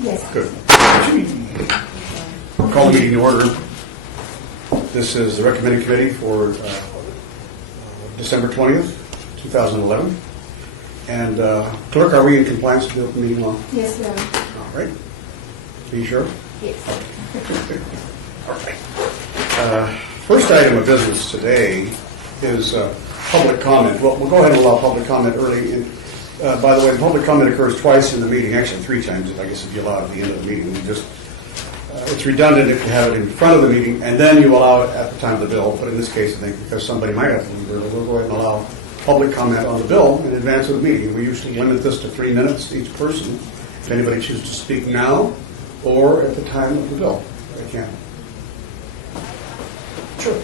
Yes. Good. Call the meeting to order. This is the recommending committee for December 20th, 2011. And clerk, are we in compliance with the open meeting law? Yes, we are. All right. Are you sure? Yes. All right. First item of business today is public comment. Well, we'll go ahead and allow public comment early. By the way, the public comment occurs twice in the meeting, actually 3 times, if you allow it at the end of the meeting. It's redundant if you have it in front of the meeting, and then you allow it at the time of the bill. But in this case, I think because somebody might have to leave early, we'll go ahead and allow public comment on the bill in advance of the meeting. We usually limit this to 3 minutes each person. If anybody chooses to speak now or at the time of the bill, they can. Sure.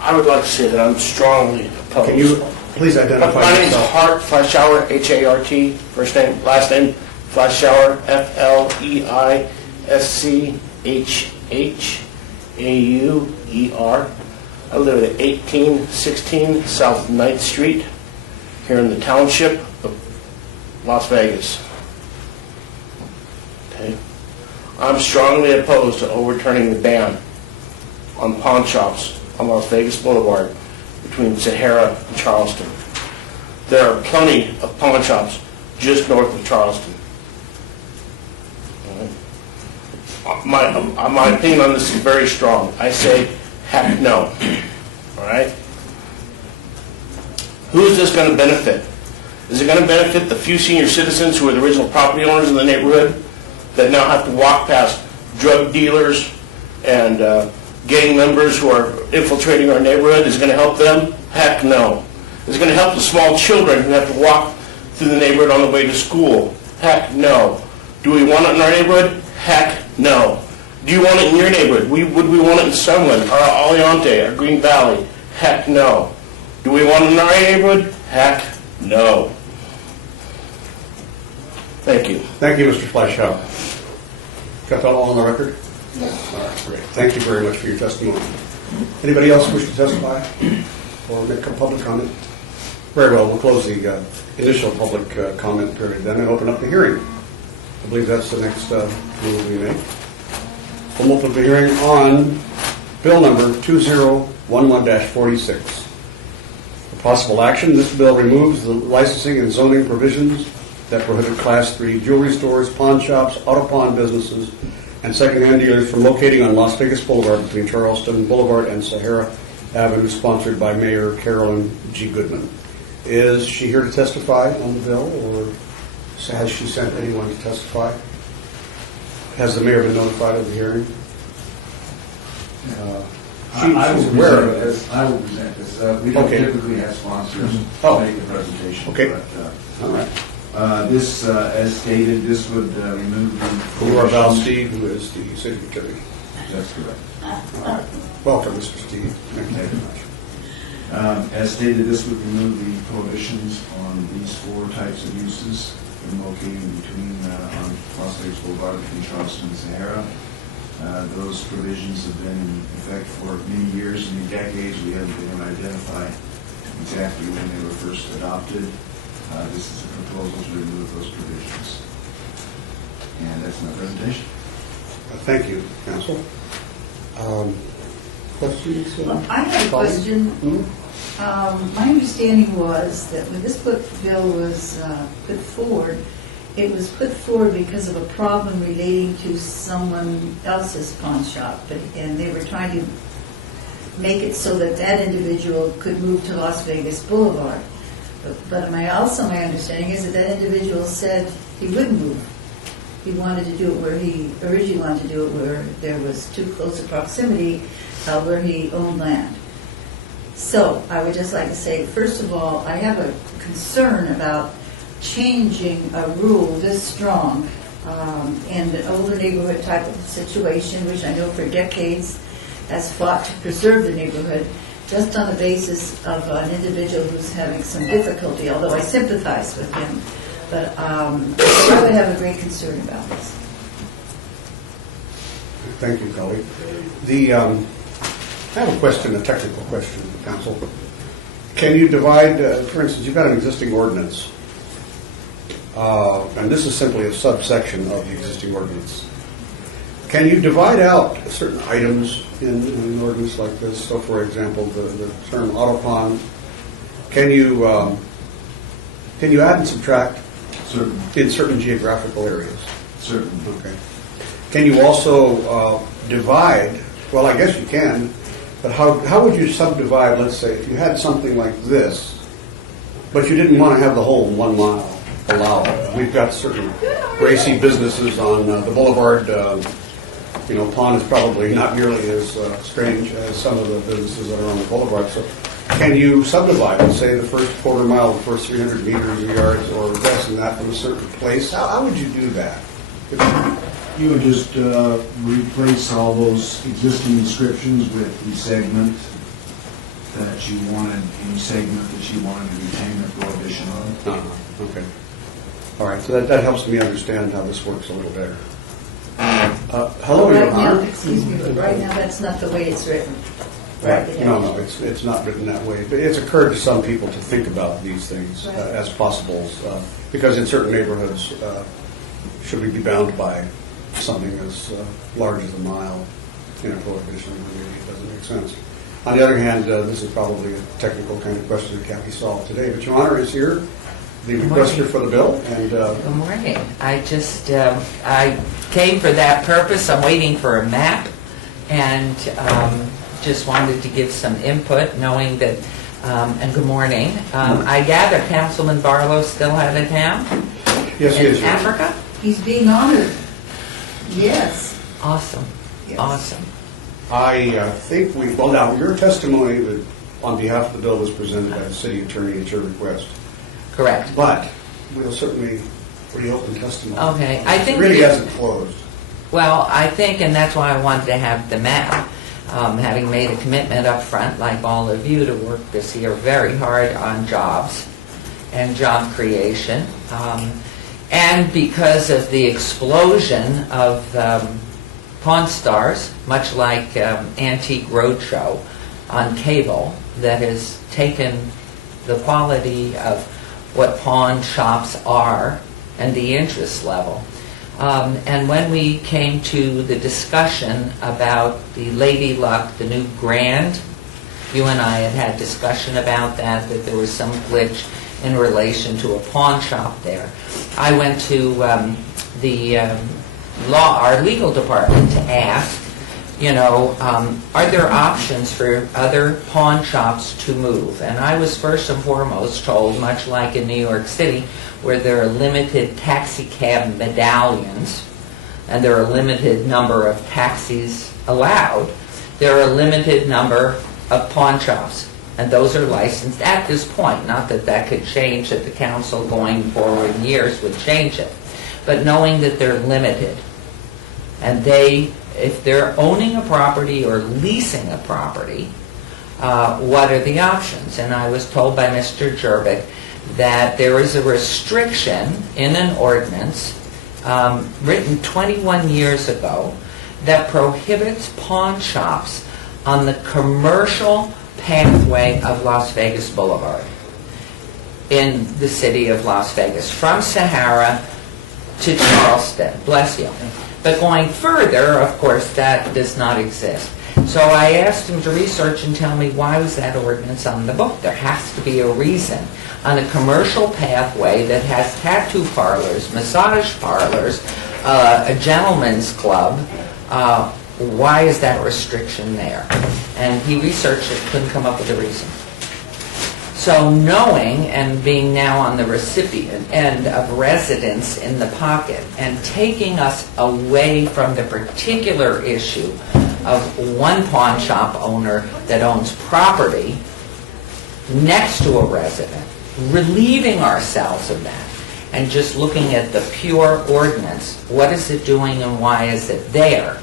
I would like to say that I'm strongly opposed. Can you please identify My name is yourself? Hart Fleischauer, H-A-R-T, first name, last name, Fleischauer, F-L-E-I-S-C-H-H-A-U-E-R. I live at 1816 South 9th Street, here in the township of Las Vegas. Okay. I'm strongly opposed to overturning the ban on pawn shops on Las Vegas Boulevard between Sahara and Charleston. There are plenty of pawn shops just north of Charleston. My opinion on this is very strong. I say, heck no. All right? Who is this going to benefit? Is it going to benefit the few senior citizens who are the original property owners in the neighborhood that now have to walk past drug dealers and gang members who are infiltrating our neighborhood? Is it going to help them? Heck no. Is it going to help the small children who have to walk through the neighborhood on the way to school? Heck no. Do we want it in our neighborhood? Heck no. Do you want it in your neighborhood? Would we want it in Sunland, or Aliante, or Green Valley? Heck no. Do we want it in our neighborhood? Heck no. Thank you. Thank you, Mr. Fleischauer. Got that all on the record? Yes. All right, great. Thank you very much for your testimony. Anybody else wish to testify or make a public comment? Very well, we'll close the initial public comment period then and open up the hearing. I believe that's the next move we make. We'll open the hearing on bill number 2011-46. For possible action, this bill removes the licensing and zoning provisions that prohibit Class 3 jewelry stores, pawn shops, auto pawn businesses, and second-hand dealers from locating on Las Vegas Boulevard between Charleston Boulevard and Sahara Avenue, sponsored by Mayor Carolyn G. Goodman. Is she here to testify on the bill, or has she sent anyone to testify? Has the mayor been notified of the hearing? I She's will aware of present it. this. I will present this. We don't Okay. typically have sponsors Oh. make the presentation. Okay. But, All right. this, as stated, this would remove the... Laura Val Steve, who is the city attorney. That's correct. All right. Welcome, Mr. Steve. Thank you very much. As stated, this would remove the prohibitions on these 4 types of uses from locating between on Las Vegas Boulevard between Charleston and Sahara. Those provisions have been in effect for many years, many decades. We haven't been able to identify exactly when they were first adopted. This is a proposal to remove those provisions. And that's my presentation. Thank you, counsel. Questions? Well, I have a question. My understanding was that when this bill was put forward, it was put forward because of a problem relating to someone else's pawn shop, and they were trying to make it so that that individual could move to Las Vegas Boulevard. But my understanding is that that individual said he wouldn't move. He wanted to do it where he originally wanted to do it, where there was too close a proximity, where he owned land. So I would just like to say, first of all, I have a concern about changing a rule this strong in an older neighborhood type of situation, which I know for decades has fought to preserve the neighborhood, just on the basis of an individual who's having some difficulty, although I sympathize with him. But I would have a great concern about this. Thank you, colleague. I have a question, a technical question, counsel. Can you divide, for instance, you've got an existing ordinance and this is simply a subsection of the existing ordinance. Can you divide out certain items in an ordinance like this? So, for example, the term auto pawn, can you add and subtract Certain, in certain geographical areas? certain. Okay. Can you also divide, well, I guess you can, but how would you subdivide, let's say, if you had something like this, but you didn't want to have the whole 1 mile allowed? We've got certain racy businesses on the boulevard. Pawn is probably not nearly as strange as some of the businesses that are on the boulevard. So can you subdivide, let's say, the first quarter mile, the first 300 meters or yards or less than that from a certain place? How would you do that? You would just replace all those existing descriptions with the segment that you wanted, any segment that you wanted to retain the prohibition on. Okay. All right, so that helps me understand how this works a little better. Hello, Your Right now, Honor. excuse me, but right now, that's not the way it's written. Right. No, it's not written that way. But it's occurred to some people to think about these things Right. as possibles, because in certain neighborhoods, should we be bound by something as large as a mile in a prohibition? Maybe it doesn't make sense. On the other hand, this is probably a technical kind of question that can't be solved today. But Your Honor is here, the requester for the bill, and Good morning. I just, I came for that purpose. I'm waiting for a map and just wanted to give some input, knowing that, and good morning. I gather Councilman Barlow still out of town? yes, he is In here. Africa? He's being honored. Yes. Awesome, Yes. awesome. I think well, now, your testimony that on behalf of the bill was presented by the city attorney at your request. Correct. But we'll certainly reopen testimony. Okay, I think It really the- hasn't closed. Well, I think, and that's why I wanted to have the map, having made a commitment up front, like all of you, to work this year very hard on jobs and job creation. And because of the explosion of Pawn Stars, much like Antique Roadshow on cable, that has taken the quality of what pawn shops are and the interest level. And when we came to the discussion about the Lady Luck, the new Grand, you and I had discussion about that there was some glitch in relation to a pawn shop there. I went to our legal department to ask, are there options for other pawn shops to move? And I was first and foremost told, much like in New York City, where there are limited taxi cab medallions, and there are a limited number of taxis allowed, there are a limited number of pawn shops. And those are licensed at this point. Not that that could change, that the council going forward in years would change it. But knowing that they're limited, and if they're owning a property or leasing a property, what are the options? And I was told by Mr. Jervik that there is a restriction in an ordinance written 21 years ago that prohibits pawn shops on the commercial pathway of Las Vegas Boulevard in the city of Las Vegas, from Sahara to Charleston. Bless you. But going further, of course, that does not exist. So I asked him to research and tell me, why was that ordinance on the book? There has to be a reason. On a commercial pathway that has tattoo parlors, massage parlors, a gentleman's club, why is that restriction there? And he researched it, couldn't come up with a reason. So knowing and being now on the recipient end of residents in the pocket and taking us away from the particular issue of one pawn shop owner that owns property next to a resident, relieving ourselves of that and just looking at the pure ordinance, what is it doing and why is it there?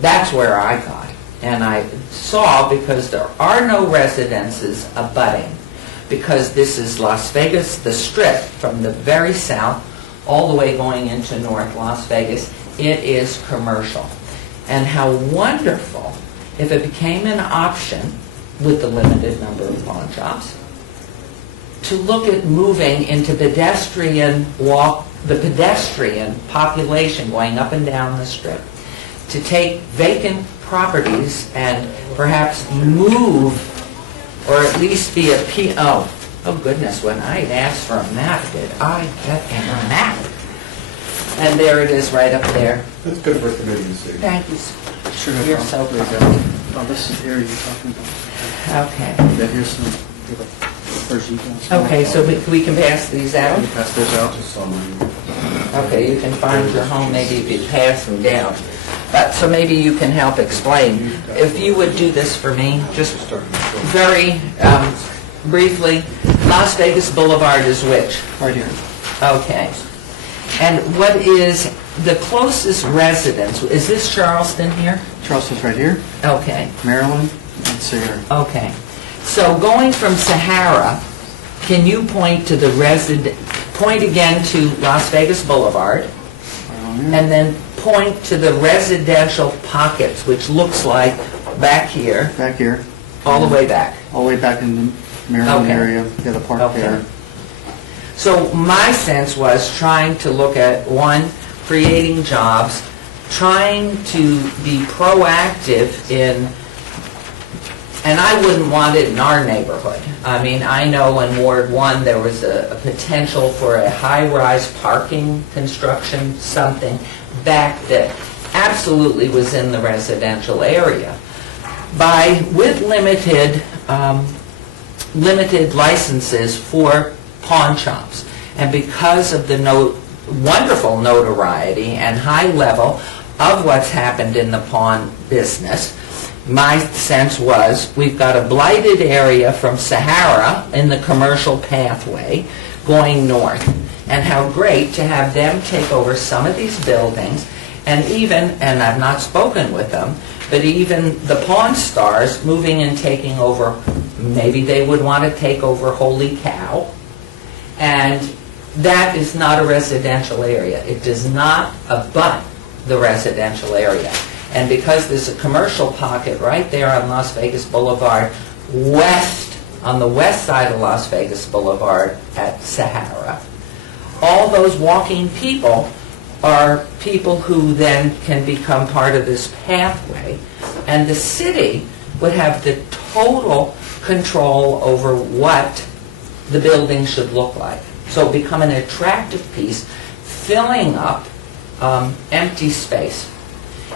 That's where I got. And I saw, because there are no residences abutting, because this is Las Vegas, the Strip, from the very south all the way going into North Las Vegas, it is commercial. And how wonderful if it became an option with the limited number of pawn shops to look at moving into the pedestrian population going up and down the strip, to take vacant properties and perhaps move, or at least be oh goodness, when I asked for a map, did I get a map? And there it is right up there. That's good for a committee to see. Thank you. Sure, no You're problem. so There you kind. go. Oh, this is the area you're talking about. Okay. Yeah, here's some, first details. Okay, so we can pass these out? You pass those out. Just saw mine. Okay, you can find your home, maybe if you pass them down. But, so maybe you can help explain. If you would do this for me, just very briefly, Las Vegas Boulevard is which? Right here. Okay. And what is the closest residence? Is this Charleston here? Charleston's right here. Okay, Maryland and Sierra. okay. So going from Sahara, can you point to the point again to Las Vegas Boulevard, Right on here. and then point to the residential pockets, which looks like back here, Back here. all the way back. All the way back in the Maryland Okay. area. Yeah, the park Okay. there. So my sense was trying to look at, one, creating jobs, trying to be proactive in, and I wouldn't want it in our neighborhood. I mean, I know in Ward 1 there was a potential for a high-rise parking construction, something back that absolutely was in the residential area. With limited licenses for pawn shops. And because of the wonderful notoriety and high level of what's happened in the pawn business, my sense was we've got a blighted area from Sahara in the commercial pathway going north. And how great to have them take over some of these buildings, and even, and I've not spoken with them, but even the Pawn Stars moving and taking over, maybe they would want to take over Holy Cow. And that is not a residential area. It does not abut the residential area. And because there's a commercial pocket right there on Las Vegas Boulevard, on the west side of Las Vegas Boulevard at Sahara, all those walking people are people who then can become part of this pathway. And the city would have the total control over what the building should look like. So become an attractive piece, filling up empty space.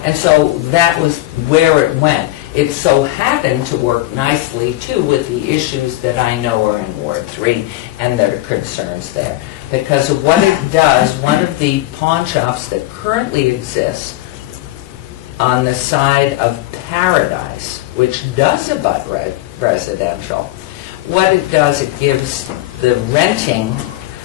And so that was where it went. It so happened to work nicely, too, with the issues that I know are in Ward 3 and that are concerns there. Because of what it does, one of the pawn shops that currently exists on the side of Paradise, which does abut residential, what it does, it gives the renting,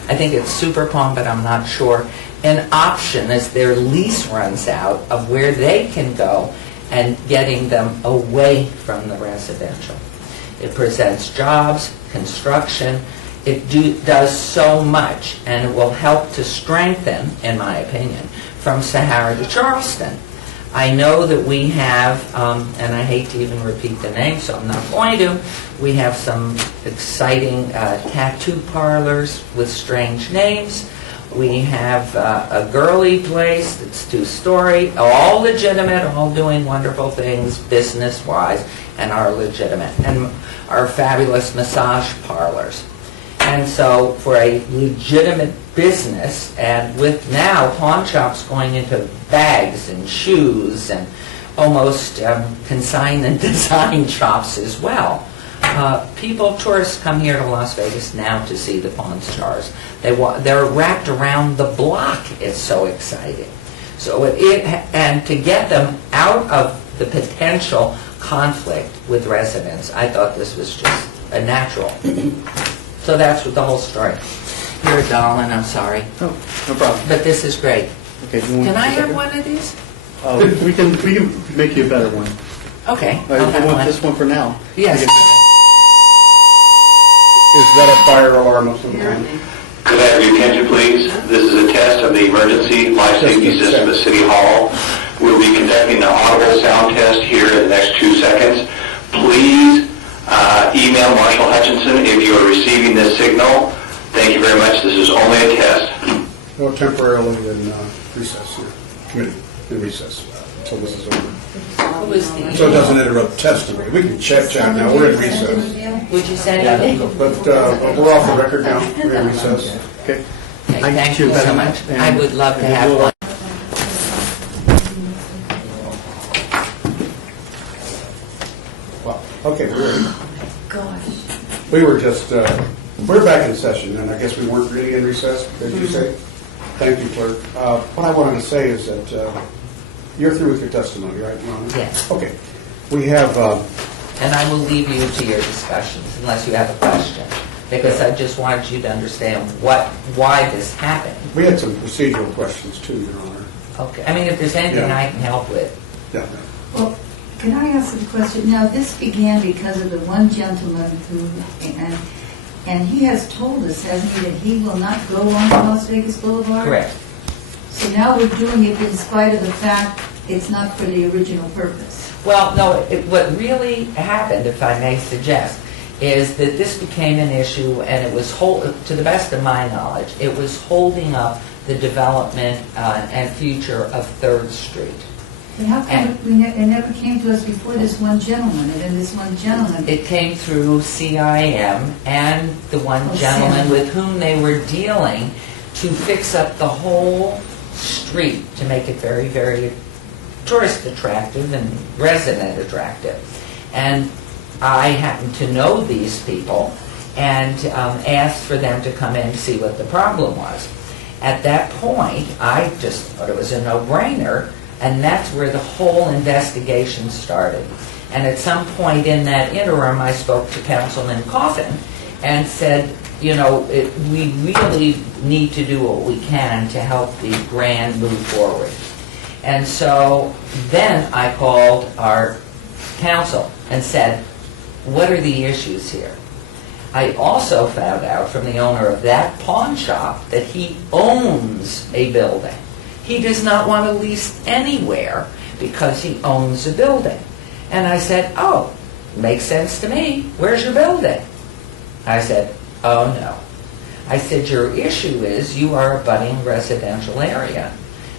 I think it's Super Pawn, but I'm not sure, an option as their lease runs out of where they can go and getting them away from the residential. It presents jobs, construction. It does so much, and it will help to strengthen, in my opinion, from Sahara to Charleston. I know that we have, and I hate to even repeat the name, so I'm not going to, we have some exciting tattoo parlors with strange names. We have a girly place that's 2-story, all legitimate, all doing wonderful things business-wise, and are legitimate, and our fabulous massage parlors. And so for a legitimate business, and with now pawn shops going into bags and shoes and almost consign and design shops as well, tourists come here to Las Vegas now to see the Pawn Stars. They're wrapped around the block. It's so exciting. So and to get them out of the potential conflict with residents, I thought this was just a natural. So that's what the whole story. You're a doll, and I'm sorry, Oh, no problem. but this is great. Okay, do you want Can I to have one of these? We can make you a better one. Okay, I I'll have want one. this one for now. Yes. Is that a fire alarm of some kind? Could I have your attention, please? This is a test of the emergency life safety system at City Hall. We'll be conducting the audible sound test here in the next 2 seconds. Please email Marshall Hutchinson if you are receiving this signal. Thank you very much. This is only a test. Well, temporarily in recess here, committee in recess until this is over. Who was the? So it doesn't interrupt testimony. We can chat now. We're in recess. Would you say anything? But we're off the record now. We're in recess. Okay. Okay, thank you so much. I would love to have one. Well, okay, we're ready. Gosh. We were just, we're back in session, and I guess we weren't really in recess, did you say? Thank you, clerk. What I wanted to say is that you're through with your testimony, right, Your Honor? Yes. Okay. We have, And I will leave you to your discussions unless you have a question, because I just wanted you to understand why this happened. we had some procedural questions too, Your Honor. Okay, I mean, if there's anything Yeah. I can help with. Yeah. Well, can I ask a question? Now, this began because of the one gentleman who, and he has told us, hasn't he, that he will not go on to Las Vegas Boulevard? Correct. So now we're doing it in spite of the fact it's not for the original purpose. Well, no, what really happened, if I may suggest, is that this became an issue, and it was, to the best of my knowledge, it was holding up the development and future of 3rd Street. But how come it never came to us before this one gentleman, and then this one gentleman? It came through CIM and the one Oh, gentleman CIM. with whom they were dealing to fix up the whole street to make it very, very tourist attractive and resident attractive. And I happened to know these people and asked for them to come in and see what the problem was. At that point, I just thought it was a no-brainer, and that's where the whole investigation started. And at some point in that interim, I spoke to Councilman Coffin and said, you know, we really need to do what we can to help the Grand move forward. And so then I called our council and said, what are the issues here? I also found out from the owner of that pawn shop that he owns a building. He does not want to lease anywhere because he owns a building. And I said, oh, makes sense to me. Where's your building? I said, oh no. I said, your issue is you are a budding residential area.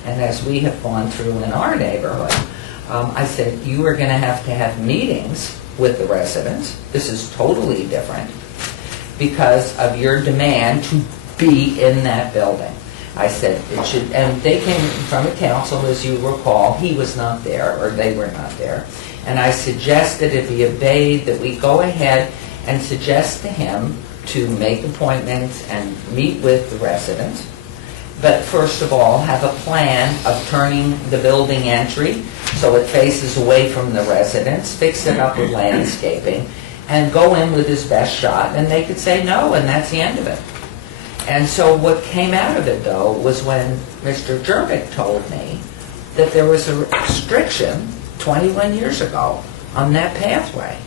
And as we have gone through in our neighborhood, I said, you are going to have meetings with the residents. This is totally different because of your demand to be in that building. I said it should, and they came from a council, as you recall. He was not there, or they were not there. And I suggested, if he obeyed, that we go ahead and suggest to him to make appointments and meet with the residents. But first of all, have a plan of turning the building entry so it faces away from the residents, fix it up with landscaping, and go in with his best shot, and they could say no, and that's the end of it. And so what came out of it, though, was when Mr. Jervik told me that there was a restriction 21 years ago on that pathway.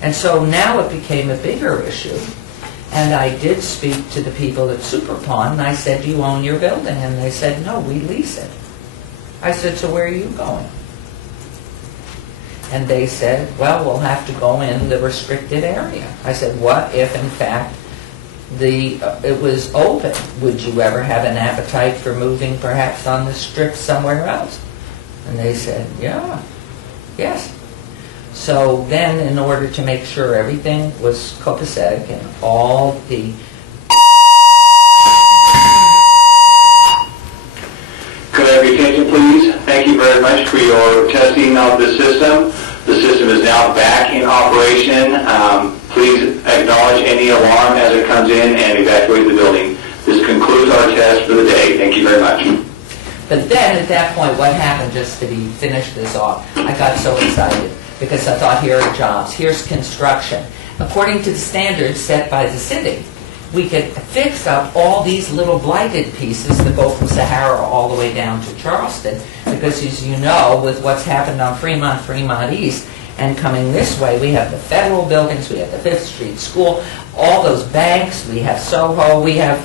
And so now it became a bigger issue. And I did speak to the people at Superpond, and I said, do you own your building? And they said, no, we lease it. I said, so where are you going? And they said, well, we'll have to go in the restricted area. I said, what if, in fact, it was open? Would you ever have an appetite for moving perhaps on the strip somewhere else? And they said, yeah, yes. So then, in order to make sure everything was copacetic and all the... Could I have your attention, please? Thank you very much for your testing of the system. The system is now back in operation. Please acknowledge any alarm as it comes in and evacuate the building. This concludes our test for the day. Thank you very much. But then, at that point, what happened, just to finish this off, I got so excited because I thought, here are jobs, here's construction. According to the standards set by the city, we could fix up all these little blighted pieces that go from Sahara all the way down to Charleston, because as you know, with what's happened on Fremont East, and coming this way, we have the federal buildings, we have the 5th Street School, all those banks, we have Soho, we have,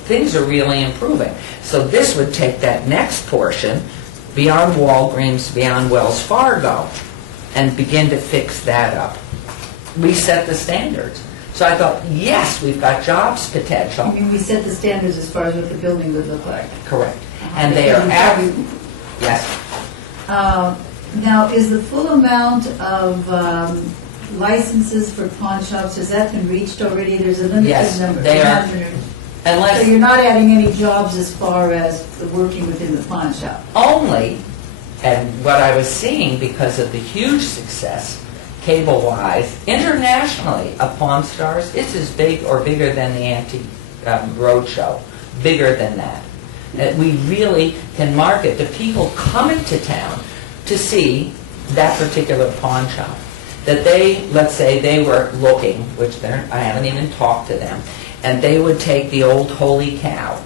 things are really improving. So this would take that next portion, beyond Walgreens, beyond Wells Fargo, and begin to fix that up. we set the standards. So I thought, yes, we've got jobs I potential. mean, we set the standards as far as what the building would look like. Correct. And they are, yes. Now, is the full amount of licenses for pawn shops, has that been reached already? There's a limited Yes, number. they are. So Unless you're not adding any jobs as far as the working within the pawn shop? only, and what I was seeing because of the huge success, cable-wise, internationally, of Pawn Stars, it's as big or bigger than the Antique Roadshow, bigger than that. That we really can market the people coming to town to see that particular pawn shop. That they, let's say they were looking, which I haven't even talked to them, and they would take the old Holy Cow.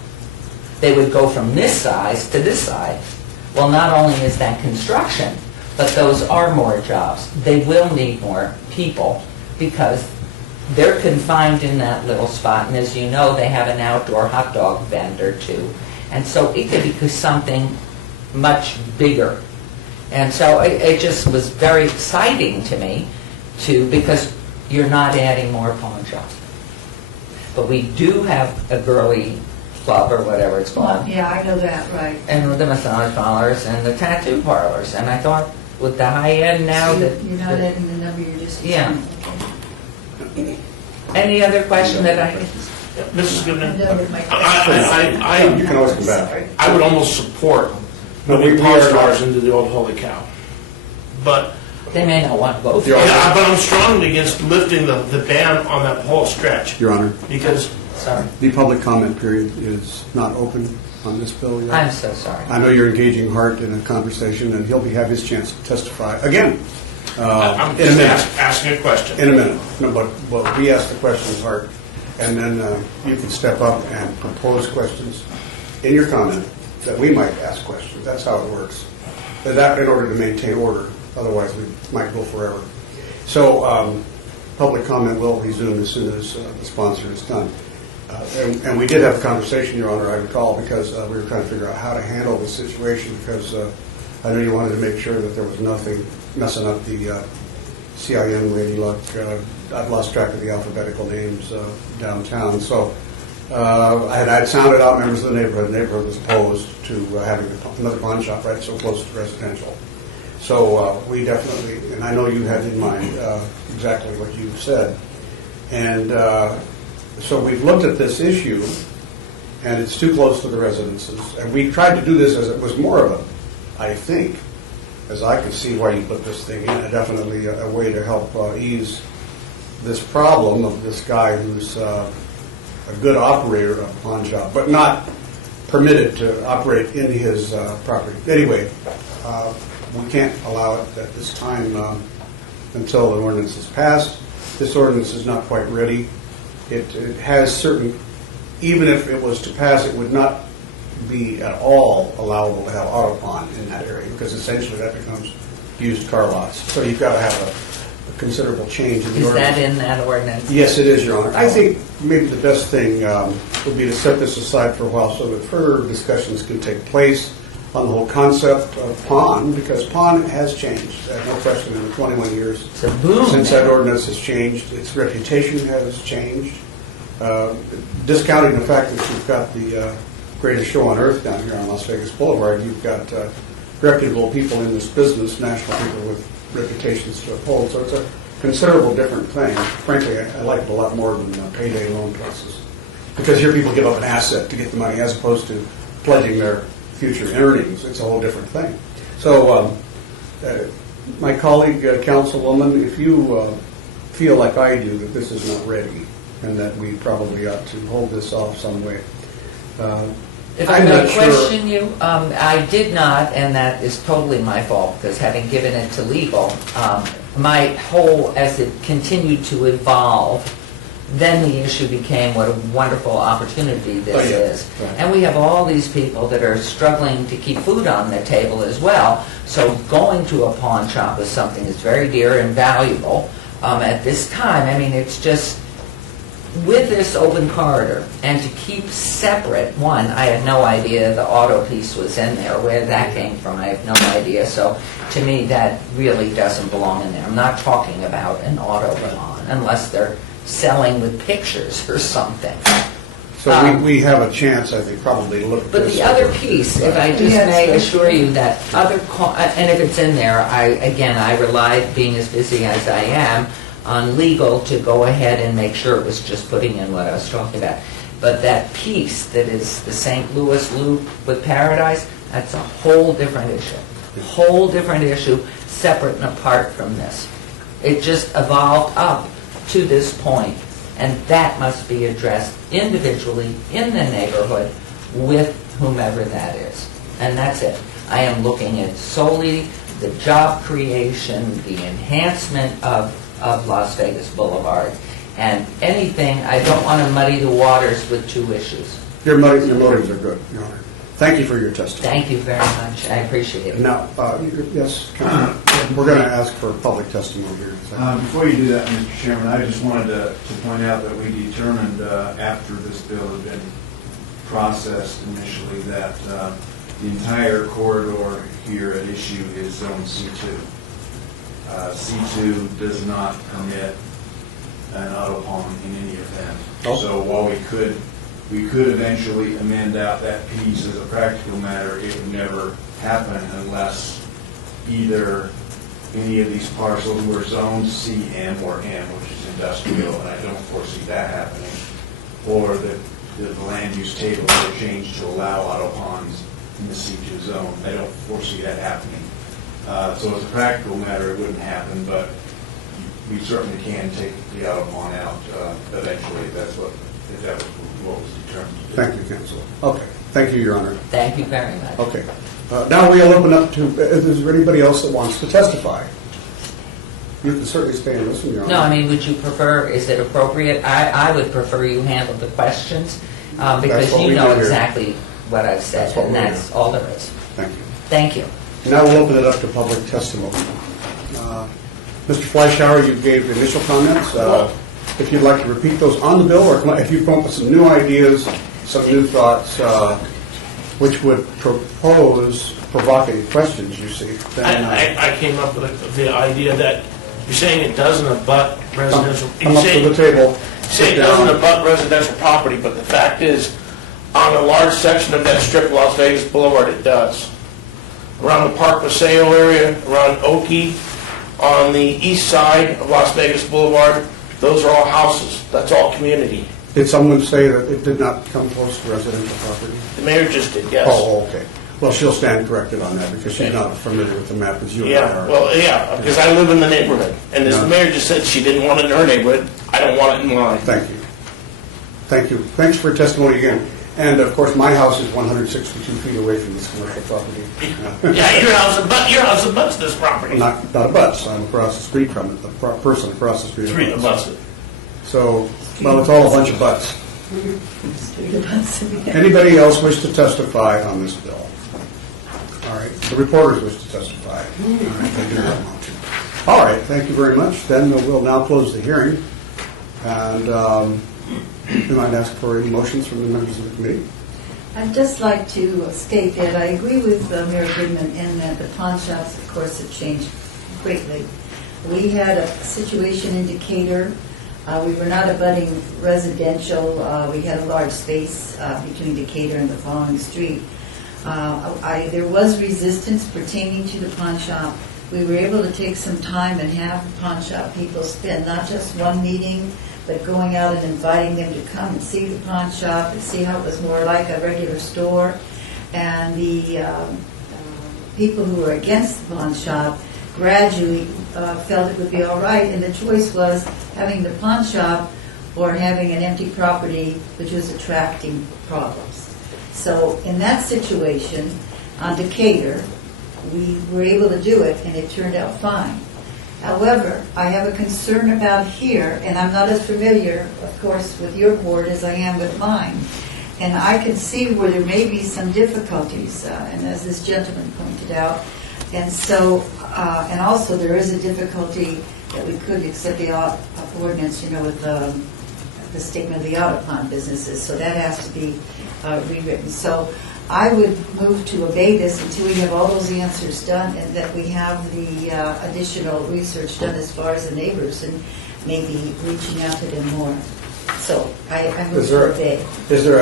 They would go from this size to this size. Well, not only is that construction, but those are more jobs. They will need more people because they're confined in that little spot. And as you know, they have an outdoor hot dog vendor too. And so it could be something much bigger. And so it just was very exciting to me because you're not adding more pawn shops. But we do have a girly club or whatever it's called. Yeah, I know that, right. And with the massage parlors and the tattoo parlors. And I thought with the high end now So that... you're not adding the number you're just... Yeah. Okay. Any other question that I... Mrs. I'm Goodman, done with my You can always come back. I would almost support No, moving we Pawn are- Stars into the old Holy Cow. But, They may not want both. Your Honor. yeah, but I'm strongly against lifting the ban on that whole stretch. Your Honor, Because Sorry. the public comment period is not open on this bill yet. I'm so sorry. I know you're engaging Hart in a conversation, and he'll have his chance to testify again I'm in a just minute. asking a question. In a minute. No, but we ask the questions, Hart, and then you can step up and propose questions in your comment that we might ask questions. That's how it works. That in order to maintain order. Otherwise, we might go forever. So public comment will resume as soon as the sponsor is done. And we did have a conversation, Your Honor, I recall, because we were trying to figure out how to handle the situation, because I know you wanted to make sure that there was nothing messing up the CIN Lady Luck. I've lost track of the alphabetical names downtown. So I'd sounded out members of the neighborhood. The neighborhood was opposed to having another pawn shop right so close to residential. So we definitely, and I know you had in mind exactly what you said. And so we've looked at this issue, and it's too close to the residences. And we tried to do this as it was more of a, I think, as I could see why you put this thing in, definitely a way to help ease this problem of this guy who's a good operator of a pawn shop, but not permitted to operate in his property. Anyway, we can't allow it at this time until the ordinance is passed. This ordinance is not quite ready. It has certain, even if it was to pass, it would not be at all allowable to have auto pawn in that area, because essentially that becomes used car lots. So you've got to have a considerable change in the Is ordinance. that in that ordinance? Yes, it is, Your Honor. I think maybe the best thing would be to set this aside for a while so that further discussions can take place on the whole concept of pawn, because pawn has changed. No question, in the 21 years It's a boom. since that ordinance has changed, its reputation has changed. Discounting the fact that you've got the greatest show on earth down here on Las Vegas Boulevard, you've got reputable people in this business, national people with reputations to uphold. So it's a considerable different thing. Frankly, I like it a lot more than payday loan places, because here people give up an asset to get the money as opposed to pledging their future earnings. It's a whole different thing. So my colleague, Councilwoman, if you feel like I do that this is not ready and that we probably ought to hold this off some way. If I I'm may not sure. question you, I did not, and that is totally my fault, because having given it to legal, my whole, as it continued to evolve, then the issue became what a wonderful opportunity this Oh, yeah. is. Right. And we have all these people that are struggling to keep food on their table as well. So going to a pawn shop is something that's very dear and valuable at this time. I mean, it's just, with this open corridor, and to keep separate, one, I had no idea the auto piece was in there. Where that came from, I have no idea. So to me, that really doesn't belong in there. I'm not talking about an auto pawn. unless they're selling with pictures or something. So we have a chance, I think, probably to look at But this. the other piece, if I just Yes. may assure you that and if it's in there, I relied, being as busy as I am, on legal to go ahead and make sure it was just putting in what I was talking about. But that piece that is the St. Louis loop with Paradise, that's a whole different issue. Whole different issue, separate and apart from this. It just evolved up to this point, and that must be addressed individually in the neighborhood with whomever that is. And that's it. I am looking at solely the job creation, the enhancement of Las Vegas Boulevard, and anything, I don't want to muddy the waters with two issues. Your motives are good, Your Honor. Thank you for your testimony. Thank you very much, I appreciate it. Now, yes, Councilman, we're going to ask for public testimony here. Before you do that, Mr. Chairman, I just wanted to point out that we determined after this bill had been processed initially that the entire corridor here at issue is Zone C2. C2 does not permit an auto pond in any event. Oh. So while we could eventually amend out that piece, as a practical matter, it would never happen unless either any of these parcels were zones C, M, or M, which is industrial, and I don't foresee that happening, or that the land use table were changed to allow auto ponds in the C2 zone. I don't foresee that happening. So as a practical matter, it wouldn't happen, but we certainly can take the auto pond out eventually if that was what was determined. Thank you, Counsel. Okay, thank you, Your Honor. Thank you very much. Okay. Now we'll open up to, is there anybody else that wants to testify? You can certainly stay and listen, Your Honor. No, I mean, would you prefer, is it appropriate? I would prefer you handle the questions, because what you we know do here. exactly what I've said, That's what and we that's do. all there is. Thank you. Thank you. Now we'll open it up to public testimony. Mr. Fleischauer, you gave the initial comments. If you'd like to repeat those on the bill, or if you've come up with some new ideas, some new thoughts, which would propose provocative questions, you see, then I came up with the idea that you're saying it doesn't abut residential. come up to the table. Say sit it doesn't down. abut residential property, but the fact is, on a large section of that strip, Las Vegas Boulevard, it does. Around the Park Paseo area, around Oakey, on the east side of Las Vegas Boulevard, those are all houses. That's all community. Did someone say that it did not come close to residential property? The mayor just did, yes. Oh, okay. Well, she'll stand corrected on that because she's not familiar with the map as you and I Yeah, are. well, yeah, because I live in the neighborhood. And as Yeah. the mayor just said, she didn't want it in her neighborhood. I don't want it in mine. Thank you. Thank you. Thanks for your testimony again. And of course, my house is 162 feet away from this commercial property. Yeah, your house abuts this property. Not a butts. I'm across the street from it, the person across the street. Three abuts it. So, well, it's all a bunch of butts. Yes. Anybody else wish to testify on this bill? All right, the reporters wish to testify. All right, they do not want to. All right, thank you very much. Then we'll now close the hearing. And we might ask for any motions from the members of the committee. I'd just like to state that I agree with Mayor Goodman in that the pawn shops, of course, have changed greatly. We had a situation in Decatur. We were not abutting residential. We had a large space between Decatur and the following street. There was resistance pertaining to the pawn shop. We were able to take some time and have the pawn shop people spend not just one meeting, but going out and inviting them to come and see the pawn shop and see how it was more like a regular store. And the people who were against the pawn shop gradually felt it would be all right, and the choice was having the pawn shop or having an empty property which was attracting problems. So in that situation, on Decatur, we were able to do it, and it turned out fine. However, I have a concern about here, and I'm not as familiar, of course, with your board as I am with mine. And I can see where there may be some difficulties, and as this gentleman pointed out. And so, and also there is a difficulty that we could accept the ordinance, with the statement of the out-of-pond businesses. So that has to be rewritten. So I would move to obey this until we have all those answers done and that we have the additional research done as far as the neighbors and maybe reaching out to them more. So I move Is to there, obey. is there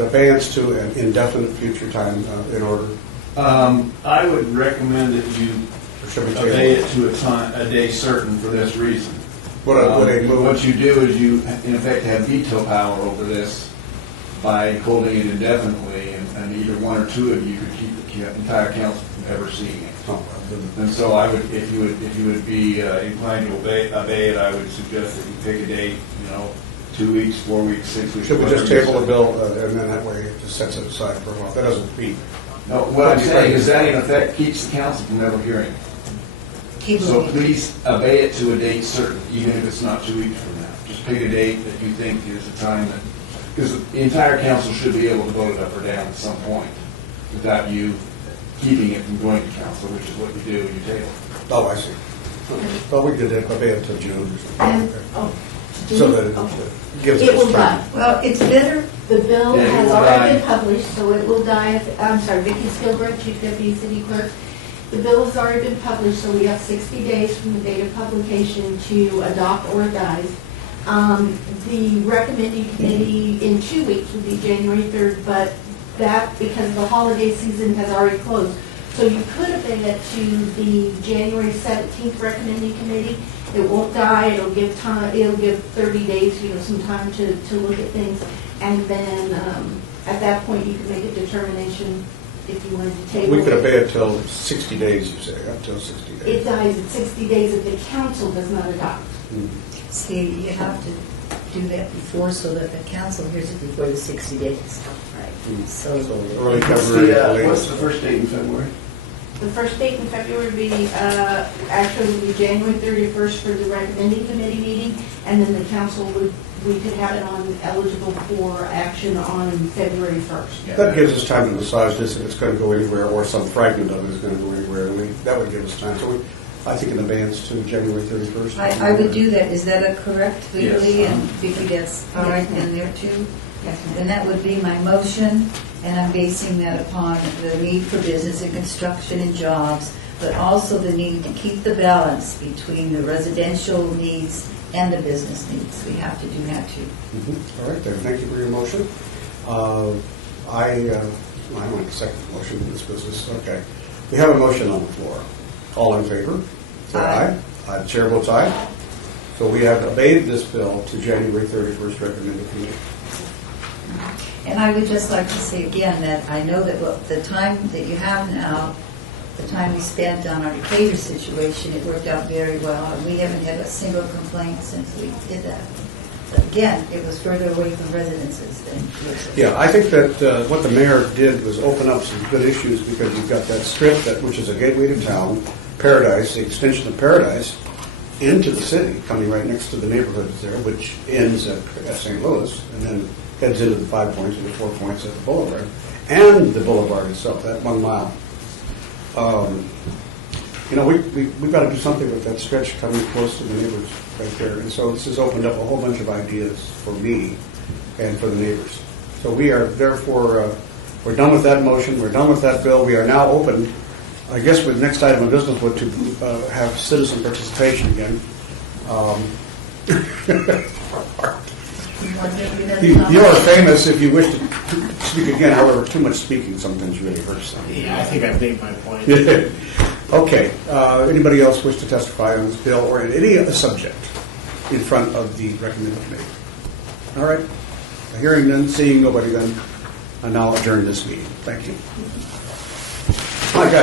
an abeyance to an indefinite future time in order? I would recommend that you Or should we obey table? it to a day certain for this reason. Would a move? What you do is you, in effect, have veto power over this by holding it indefinitely, and either one or two of you could keep the entire council from ever seeing it. Oh, And so I would, if you would be inclined to obey it, I would suggest that you pick a date, 2 weeks, 4 weeks, 6 weeks. Should we just whatever you table the say. bill and then that way it just sets it aside for a while? That doesn't beat. No, what I'm saying is that in effect keeps the council from ever hearing it. Keep So moving. please obey it to a date certain, even if it's not 2 weeks from now. Just pick a date that you think is a time that, because the entire council should be able to vote it up or down at some point without you keeping it from going to council, which is what you do, you table. Oh, I see. Well, we could obey it till June or And, something. oh, So that it gives it will us die. time. Well, it's better, The bill Yeah, it has will already die. been published, so it will die. I'm sorry, Vicki Skilbrook, Chief Deputy City Clerk. The bill has already been published, so we have 60 days from the date of publication to adopt or it dies. The recommending committee in 2 weeks would be January 3rd, but that, because the holiday season has already closed. So you could obey it to the January 17th recommending committee. It won't die, it'll give time, it'll give 30 days, some time to look at things. And then, at that point, you can make a determination if you wanted to table We could it. obey it till 60 days, you say, up till 60 It days. dies at 60 days if the council does not adopt. see, you have to do that before so that the council hears it before the 60 days. So, So early What's February, the, what's late. the first date in February? The first date in February would be, actually would be January 31st for the recommending committee meeting, and then the council we could have it on eligible for action on February 1st. That gives us time to decide this if it's going to go anywhere or some fragment of it is going to go anywhere. That would give us time. So I think in advance to January 31st. I would do that. Is that a correct legally? Yes. And Vicki, that's all right in there too? And that would be my motion, and I'm basing that upon the need for business and construction and jobs, but also the need to keep the balance between the residential needs and the business needs. We have to do that too. All right, then. Thank you for your motion. I want to second the motion in this business. Okay. We have a motion on the floor. All in favor? Say aye. Aye. The chair votes aye. So we have obeyed this bill to January 31st recommended committee. And I would just like to say again that I know that the time that you have now, the time we spent on our Decatur situation, it worked out very well. And we haven't had a single complaint since we did that. But again, it was further away from residences than yours. Yeah, I think that what the mayor did was open up some good issues because you've got that strip which is a gateway to town, Paradise, the extension of Paradise, into the city, coming right next to the neighborhoods there, which ends at St. Louis, and then heads into the 5 points and the 4 points at the boulevard, and the boulevard itself, that 1 mile. We've got to do something with that stretch coming close to the neighbors right there. And so this has opened up a whole bunch of ideas for me and for the neighbors. So we are therefore, we're done with that motion, we're done with that bill. We are now open, I guess the next item of business would to have citizen participation again. You are famous if you wish to speak again, however, too much speaking sometimes really hurts. Yeah, I think I've made my point. Okay, anybody else wish to testify on this bill or any other subject in front of the recommended committee? All right, hearing none, seeing nobody then, I now adjourn this meeting. Thank you. My gosh.